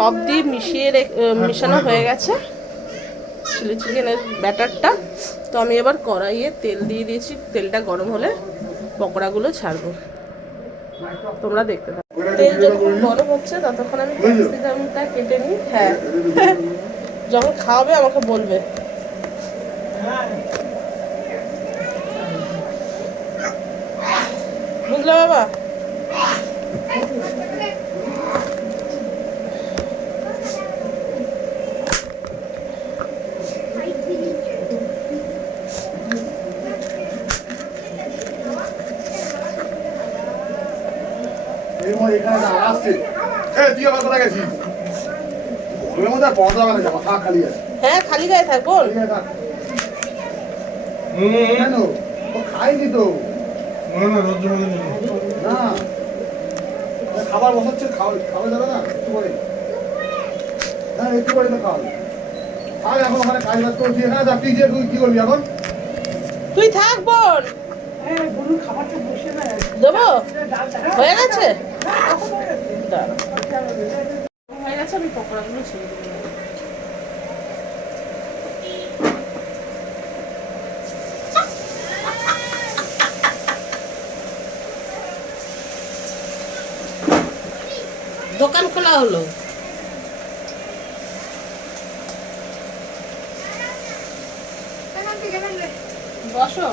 সব দিয়ে মিশানো হয়ে গেছে চিলি চিকেনের ব্যাটারটা। তো আমি এবার কড়াইয়ে তেল দিয়ে দিয়েছি, তেলটা গরম হলে পকোড়াগুলো ছাড়বো, তোমরা দেখতে থাকো। তেল যতক্ষণ গরম হচ্ছে ততক্ষণ আমি ক্যাপসিকামটা কেটে নিই। হ্যাঁ, যখন খাওয়াবে আমাকে বলবে। বুঝলে বাবা? হ্যাঁ, খালি গায়ে থাকবো। খাইনি তো না, খাবার বসাচ্ছে, খাওয়া যাবে না একটু করে। হ্যাঁ, একটু করে তো খাওয়াবে। আর এখন ওখানে কাজ বাজ করছি, এখানে যা তুই কি করবি এখন? তুই থাক বোন, দেবো। হয়ে গেছে, হয়ে গেছে। আমি পকোড়াগুলো ছেড়ে দেবো। দোকান খোলা হলো। বসো।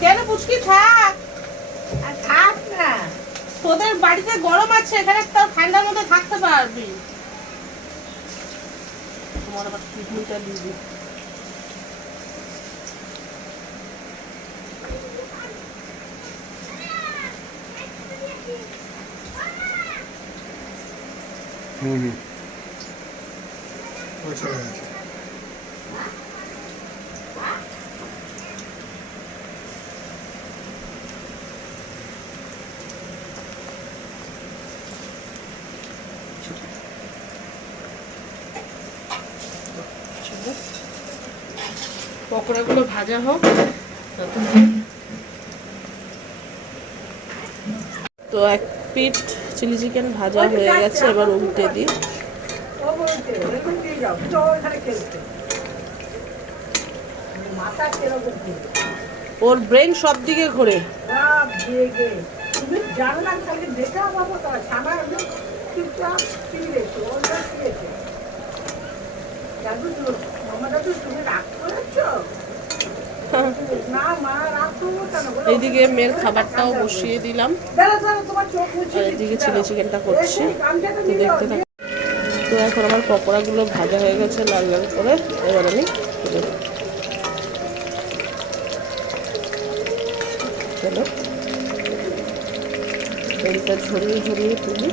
কেন পুচকি থাক, থাক না, তোদের বাড়িতে গরম আছে, এখানে তাও ঠান্ডার মধ্যে থাকতে পারবি। তোমার আবার কিডনিটা দিবি। পকোড়াগুলো ভাজা হোক। তো এক পিঠ চিলি চিকেন ভাজা হয়ে গেছে, এবার উল্টে দিই। ওর ব্রেন সব দিকে ঘোরে। এইদিকে মেয়ের খাবারটাও বসিয়ে দিলাম, আর এদিকে চিলি চিকেনটা করছি। তো দেখতে থাকি। তো এখন আমার পকোড়াগুলো ভাজা হয়ে গেছে লাল লাল করে, এবার আমি তুলে দিই। চলো তেলটা ঝরিয়ে ঝরিয়ে তুলি।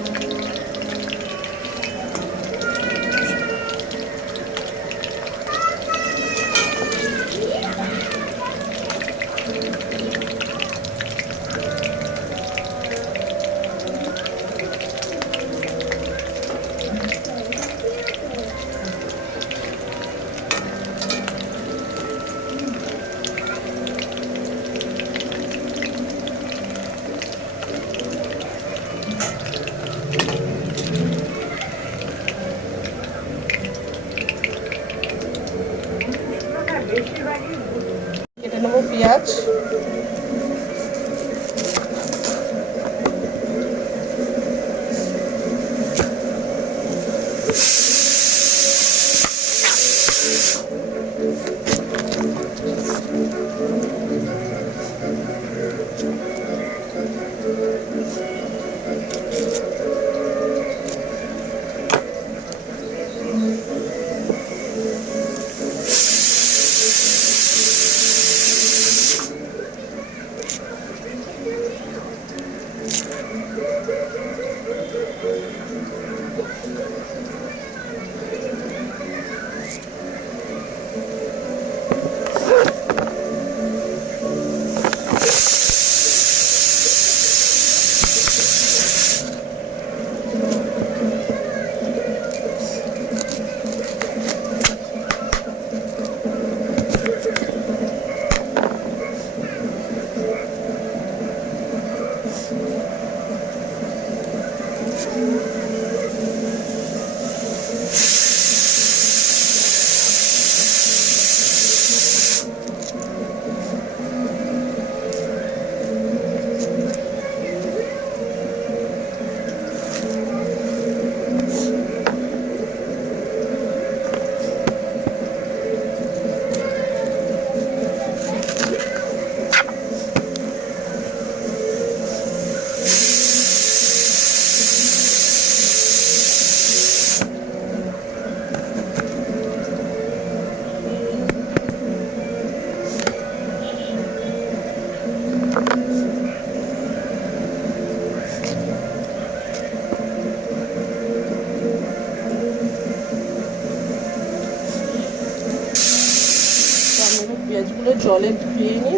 পেঁয়াজগুলো জলে ধুয়ে নিয়ে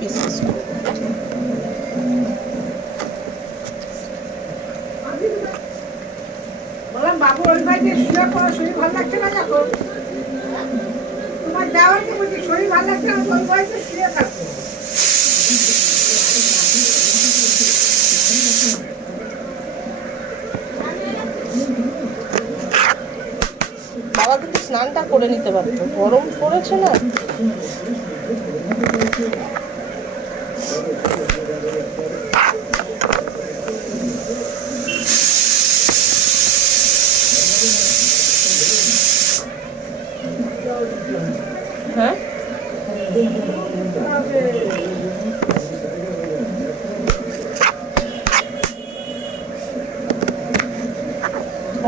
পিস পিস করে বললাম বাবু ওই বাড়িতে শুয়ে পড়ো, শরীর ভালো লাগছে না যখন তোমার দেওয়ারকে বলছি শরীর ভালো লাগছে না, ওই বাড়িতে শুয়ে থাকো। বাবা কিন্তু স্নানটা করে নিতে পারতো, গরম পড়েছে না। হ্যাঁ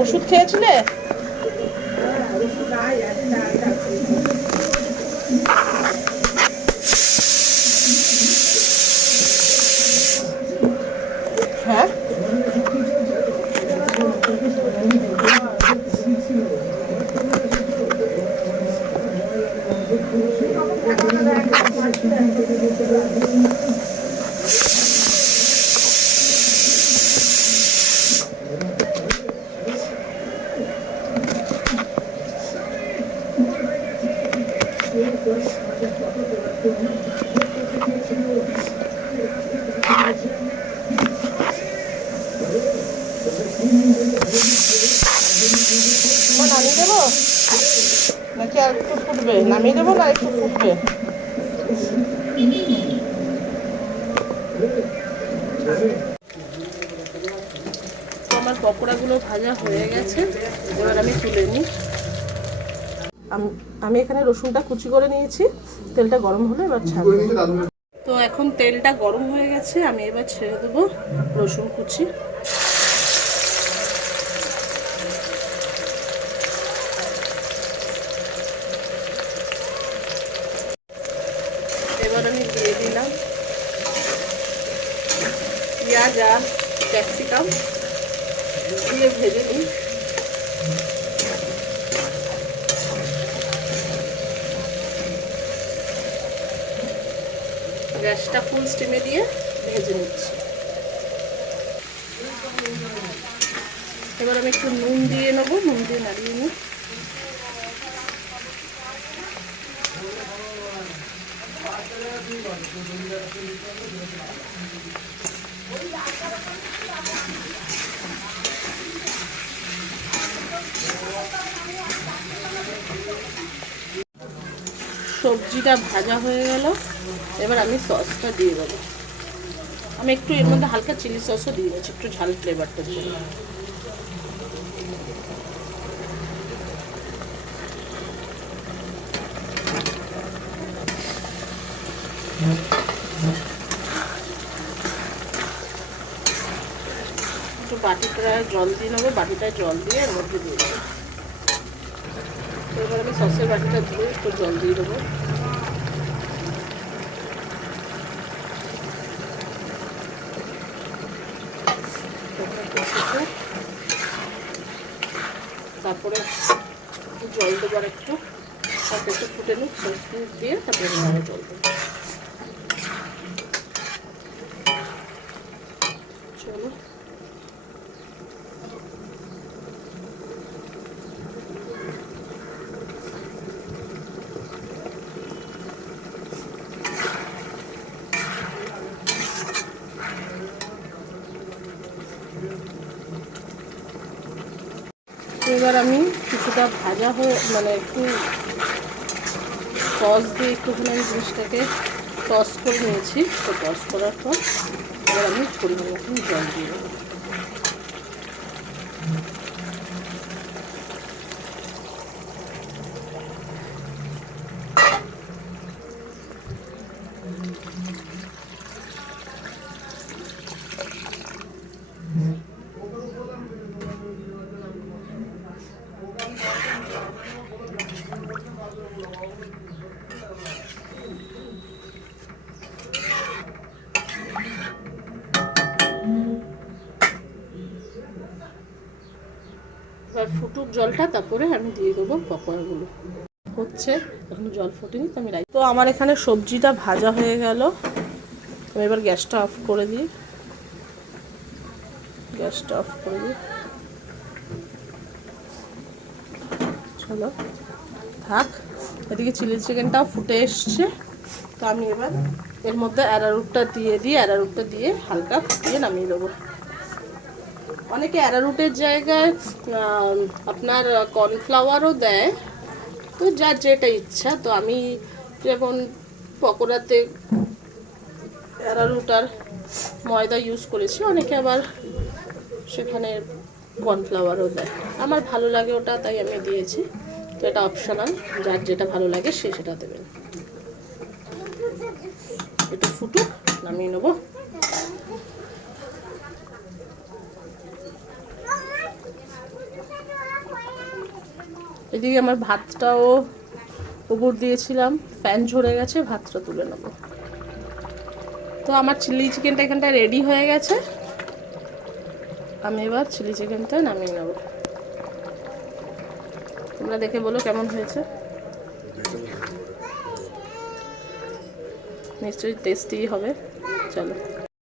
ওষুধ খেয়েছিলে? হ্যাঁ নামিয়ে দেবো নাকি আর একটু ফুটবে? নামিয়ে দেবো না একটু ফুটবে? আমার পকোড়াগুলো ভাজা হয়ে গেছে, এবার আমি তুলে নিই। আমি এখানে রসুনটা কুচি করে নিয়েছি, তেলটা গরম হলে এবার ছাড়বো। তো এখন তেলটা গরম হয়ে গেছে, আমি এবার ছেড়ে দেবো রসুন কুচি। এবার আমি দিয়ে দিলাম পেঁয়াজ আর ক্যাপসিকাম দিয়ে ভেজে নিই। গ্যাসটা ফুল স্টিমে দিয়ে ভেজে নিচ্ছি। এবার আমি একটু নুন দিয়ে নেবো, নুন দিয়ে নাড়িয়ে নিই। সবজিটা ভাজা হয়ে গেল, এবার আমি সসটা দিয়ে দেবো। আমি একটু এর মধ্যে হালকা চিলি সসও দিয়ে দিচ্ছি, একটু ঝাল ফ্লেভারটার জন্য। একটু বাটিটায় জল দিয়ে নেবো, বাটিটায় জল দিয়ে এর মধ্যে দিয়ে দেবো। এবার আমি সসের বাটিটা ধুয়ে একটু জল দিয়ে দেবো। তারপরে জল দেবো আর একটু, তারপরে একটু ফুটে নিই, সস দিয়ে তারপরে আবার জল দেবো। চলো এবার আমি কিছুটা ভাজা হয়ে মানে একটু সস দিয়ে একটুখানি আমি জিনিসটাকে টস করে নিয়েছি। তো টস করার পর এবার আমি পরিমাণ মতন জল দিয়ে দেবো। এবার ফুটুক জলটা, তারপরে আমি দিয়ে দেবো পকোড়াগুলো। হচ্ছে এখন জল ফুটেনি, তো আমি তো আমার এখানে সবজিটা ভাজা হয়ে গেল। আমি এবার গ্যাসটা অফ করে দিই। গ্যাসটা অফ করে দিই, চলো থাক। এদিকে চিলি চিকেনটাও ফুটে এসছে। তো আমি এবার এর মধ্যে অ্যারারুটটা দিয়ে হালকা ফুটিয়ে নামিয়ে দেবো। অনেকে অ্যারারুটের জায়গায় আপনার কর্নফ্লাওয়ারও দেয়, তো যার যেটা ইচ্ছা। তো আমি যেমন পকোড়াতে অ্যারারুট আর ময়দা ইউজ করেছি, অনেকে আবার সেখানে কর্নফ্লাওয়ারও দেয়। আমার ভালো লাগে ওটা, তাই আমি দিয়েছি। তো এটা অপশনাল, যার যেটা ভালো লাগে সে সেটা দেবেন। একটু ফুটুক, নামিয়ে নেবো। এদিকে আমার ভাতটাও উপর দিয়েছিলাম, ফ্যান ঝরে গেছে, ভাতটা তুলে নেবো। তো আমার চিলি চিকেনটা এখানটা রেডি হয়ে গেছে। আমি এবার চিলি চিকেনটা নামিয়ে নেব। তোমরা দেখে বলো কেমন হয়েছে। নিশ্চয়ই টেস্টি হবে। চলো।